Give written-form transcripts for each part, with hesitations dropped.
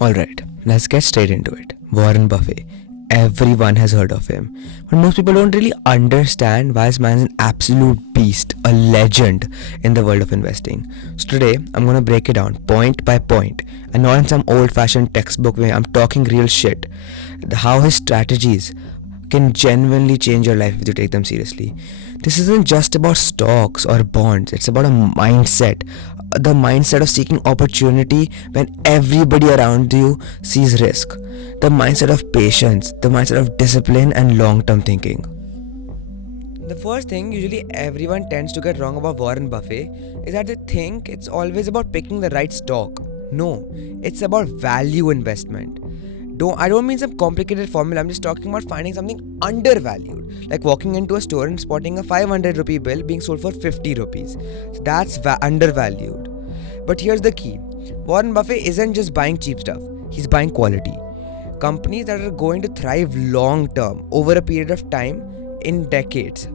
Alright, let's get straight into it. Warren Buffett. Everyone has heard of him, but most people don't really understand why this man is an absolute beast, a legend in the world of investing. So today, I'm gonna break it down point by point, and not in some old-fashioned textbook way. I'm talking real shit. How his strategies can genuinely change your life if you take them seriously. This isn't just about stocks or bonds, it's about a mindset. The mindset of seeking opportunity when everybody around you sees risk. The mindset of patience, the mindset of discipline and long term thinking. The first thing usually everyone tends to get wrong about Warren Buffett is that they think it's always about picking the right stock. No, it's about value investment. I don't mean some complicated formula. I'm just talking about finding something undervalued, like walking into a store and spotting a 500 rupee bill being sold for 50 rupees. So that's undervalued. But here's the key. Warren Buffett isn't just buying cheap stuff. He's buying quality. Companies that are going to thrive long term over a period of time in decades.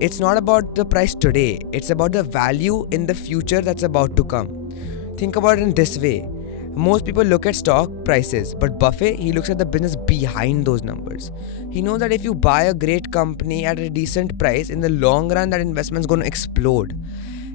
It's not about the price today. It's about the value in the future that's about to come. Think about it in this way. Most people look at stock prices, but Buffett, he looks at the business behind those numbers. He knows that if you buy a great company at a decent price, in the long run, that investment is going to explode.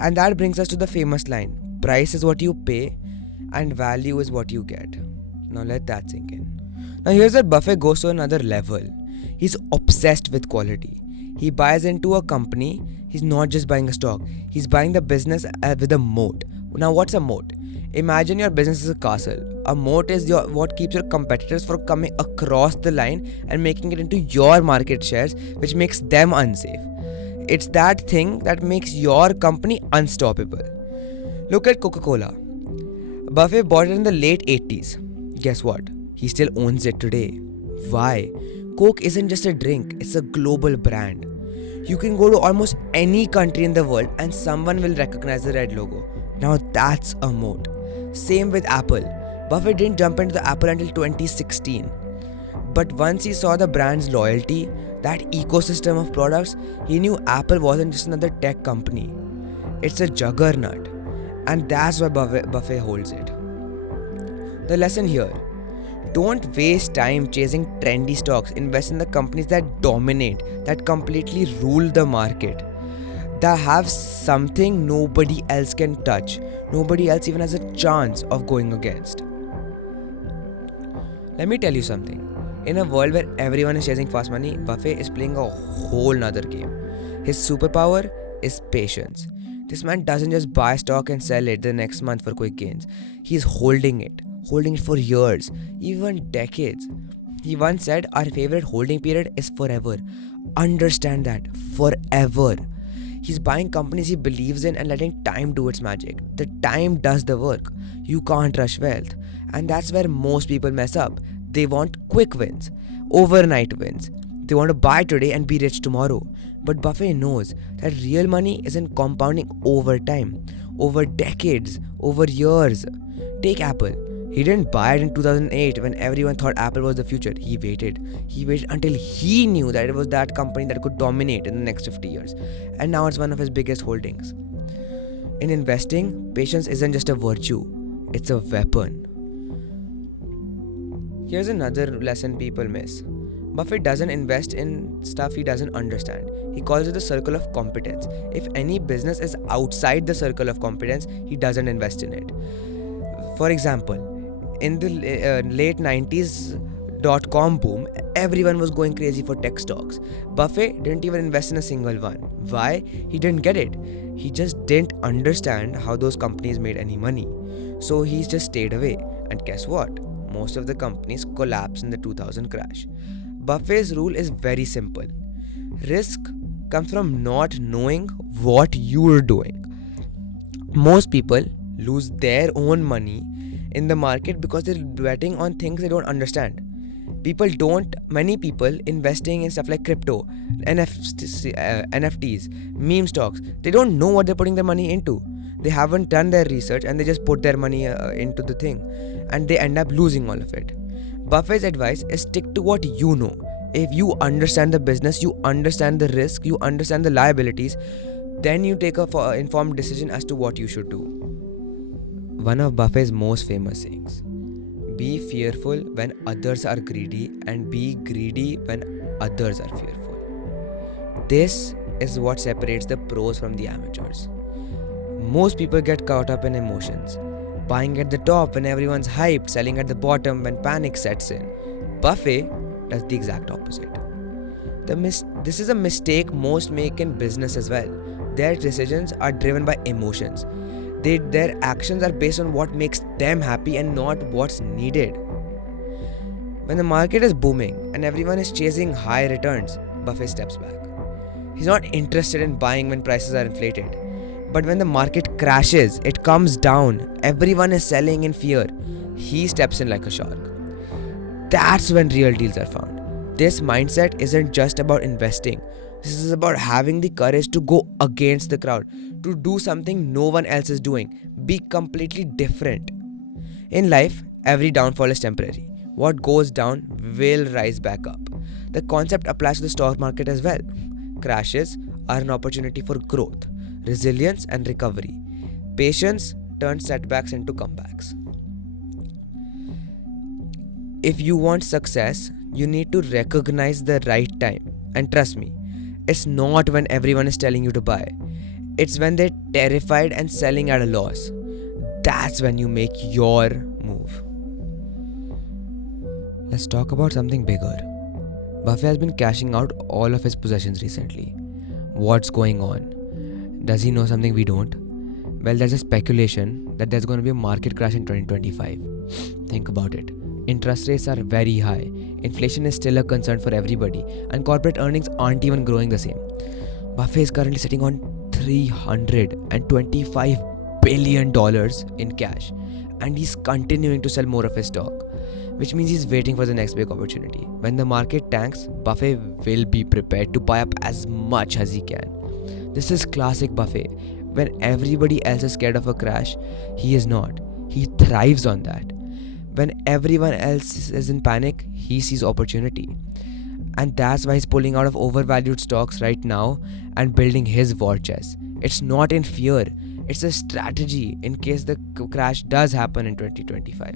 And that brings us to the famous line, price is what you pay and value is what you get. Now let that sink in. Now here's where Buffett goes to another level. He's obsessed with quality. He buys into a company. He's not just buying a stock. He's buying the business with a moat. Now what's a moat? Imagine your business is a castle. A moat is what keeps your competitors from coming across the line and making it into your market shares, which makes them unsafe. It's that thing that makes your company unstoppable. Look at Coca-Cola. Buffett bought it in the late 80s. Guess what? He still owns it today. Why? Coke isn't just a drink, it's a global brand. You can go to almost any country in the world and someone will recognize the red logo. Now that's a moat. Same with Apple. Buffett didn't jump into the Apple until 2016. But once he saw the brand's loyalty, that ecosystem of products, he knew Apple wasn't just another tech company. It's a juggernaut. And that's why Buffett holds it. The lesson here. Don't waste time chasing trendy stocks. Invest in the companies that dominate, that completely rule the market, that have something nobody else can touch. Nobody else even has a chance of going against. Let me tell you something. In a world where everyone is chasing fast money, Buffett is playing a whole nother game. His superpower is patience. This man doesn't just buy stock and sell it the next month for quick gains. He's holding it for years, even decades. He once said, our favorite holding period is forever. Understand that, forever. He's buying companies he believes in and letting time do its magic. The time does the work. You can't rush wealth. And that's where most people mess up. They want quick wins, overnight wins. They want to buy today and be rich tomorrow. But Buffett knows that real money isn't compounding over time, over decades, over years. Take Apple. He didn't buy it in 2008 when everyone thought Apple was the future. He waited. He waited until he knew that it was that company that could dominate in the next 50 years. And now it's one of his biggest holdings. In investing, patience isn't just a virtue, it's a weapon. Here's another lesson people miss. Buffett doesn't invest in stuff he doesn't understand. He calls it the circle of competence. If any business is outside the circle of competence, he doesn't invest in it. For example, in the late 90s .com boom, everyone was going crazy for tech stocks. Buffett didn't even invest in a single one. Why? He didn't get it. He just didn't understand how those companies made any money. So he just stayed away. And guess what? Most of the companies collapsed in the 2000 crash. Buffett's rule is very simple. Risk comes from not knowing what you're doing. Most people lose their own money in the market because they're betting on things they don't understand. Many people investing in stuff like crypto, NFTs, meme stocks, they don't know what they're putting their money into. They haven't done their research and they just put their money into the thing and they end up losing all of it. Buffett's advice is stick to what you know. If you understand the business, you understand the risk, you understand the liabilities, then you take a informed decision as to what you should do. One of Buffett's most famous sayings, Be fearful when others are greedy, and be greedy when others are fearful. This is what separates the pros from the amateurs. Most people get caught up in emotions, buying at the top when everyone's hyped, selling at the bottom when panic sets in. Buffett does the exact opposite. This is a mistake most make in business as well. Their decisions are driven by emotions. Their actions are based on what makes them happy and not what's needed. When the market is booming and everyone is chasing high returns, Buffett steps back. He's not interested in buying when prices are inflated. But when the market crashes, it comes down, everyone is selling in fear, he steps in like a shark. That's when real deals are found. This mindset isn't just about investing. This is about having the courage to go against the crowd, to do something no one else is doing, be completely different. In life, every downfall is temporary. What goes down will rise back up. The concept applies to the stock market as well. Crashes are an opportunity for growth, resilience, and recovery. Patience turns setbacks into comebacks. If you want success, you need to recognize the right time. And trust me, it's not when everyone is telling you to buy. It's when they're terrified and selling at a loss. That's when you make your move. Let's talk about something bigger. Buffett has been cashing out all of his possessions recently. What's going on? Does he know something we don't? Well, there's a speculation that there's going to be a market crash in 2025. Think about it. Interest rates are very high. Inflation is still a concern for everybody, and corporate earnings aren't even growing the same. Buffett is currently sitting on $325 billion in cash, and he's continuing to sell more of his stock, which means he's waiting for the next big opportunity. When the market tanks, Buffett will be prepared to buy up as much as he can. This is classic Buffett. When everybody else is scared of a crash, he is not. He thrives on that. When everyone else is in panic, he sees opportunity. And that's why he's pulling out of overvalued stocks right now and building his war chest. It's not in fear, it's a strategy in case the crash does happen in 2025.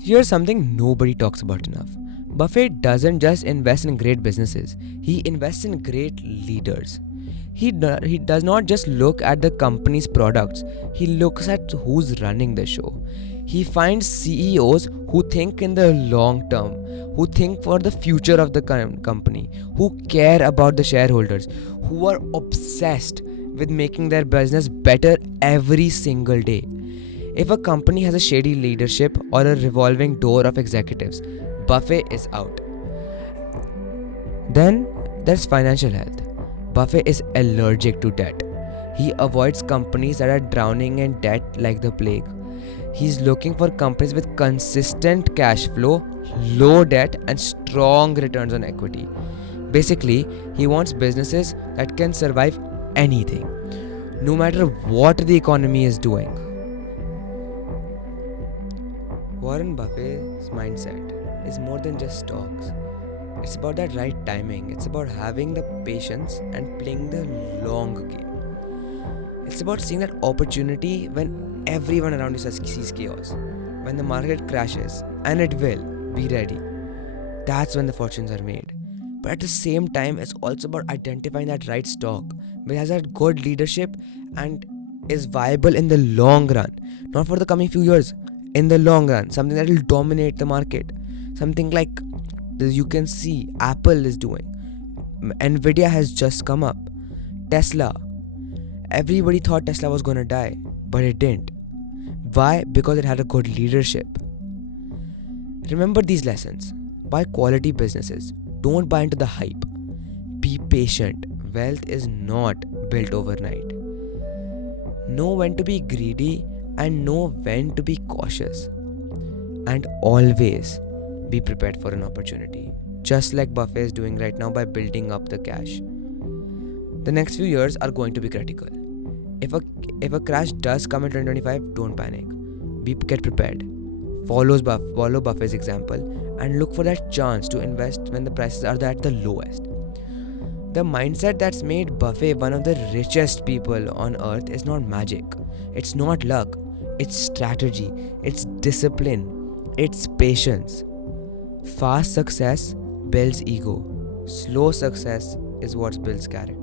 Here's something nobody talks about enough. Buffett doesn't just invest in great businesses, he invests in great leaders. He does not just look at the company's products, he looks at who's running the show. He finds CEOs who think in the long term, who think for the future of the company, who care about the shareholders, who are obsessed with making their business better every single day. If a company has a shady leadership or a revolving door of executives, Buffett is out. Then there's financial health. Buffett is allergic to debt. He avoids companies that are drowning in debt like the plague. He's looking for companies with consistent cash flow, low debt, and strong returns on equity. Basically, he wants businesses that can survive anything, no matter what the economy is doing. Warren Buffett's mindset is more than just stocks. It's about that right timing. It's about having the patience and playing the long game. It's about seeing that opportunity when everyone around you sees chaos. When the market crashes, and it will, be ready. That's when the fortunes are made. But at the same time, it's also about identifying that right stock, which has that good leadership and is viable in the long run. Not for the coming few years, in the long run. Something that will dominate the market. Something like you can see Apple is doing. Nvidia has just come up. Tesla. Everybody thought Tesla was gonna die, but it didn't. Why? Because it had a good leadership. Remember these lessons. Buy quality businesses. Don't buy into the hype. Be patient. Wealth is not built overnight. Know when to be greedy and know when to be cautious. And always be prepared for an opportunity. Just like Buffett is doing right now by building up the cash. The next few years are going to be critical. If a crash does come in 2025, don't panic. Get prepared. Follow Buffett's example and look for that chance to invest when the prices are at the lowest. The mindset that's made Buffett one of the richest people on earth is not magic. It's not luck. It's strategy. It's discipline. It's patience. Fast success builds ego. Slow success is what builds character.